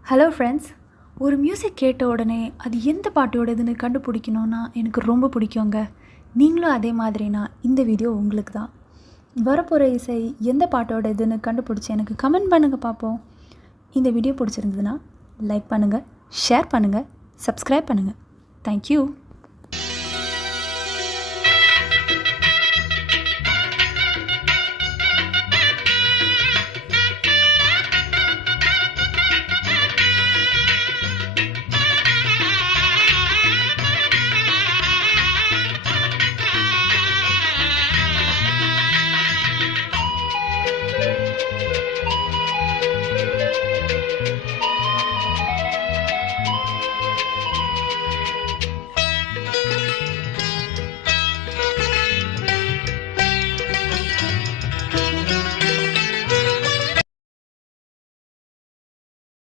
Hello friends. ஒரு music கேட்ட உடனே அது எந்த பாட்டோடதுன்னு கண்டுபிடிக்கணுன்னா எனக்கு ரொம்ப பிடிக்குங்க. நீங்களும் அதே மாதிரினா இந்த வீடியோ உங்களுக்கு தான். வரப்போகிற இசை எந்த பாட்டோட இதுன்னு கண்டுபிடிச்சி எனக்கு கமெண்ட் பண்ணுங்கள் பார்ப்போம். இந்த வீடியோ பிடிச்சிருந்ததுன்னா லைக் பண்ணுங்கள், ஷேர் பண்ணுங்கள், சப்ஸ்கிரைப் பண்ணுங்கள். தேங்க்யூ.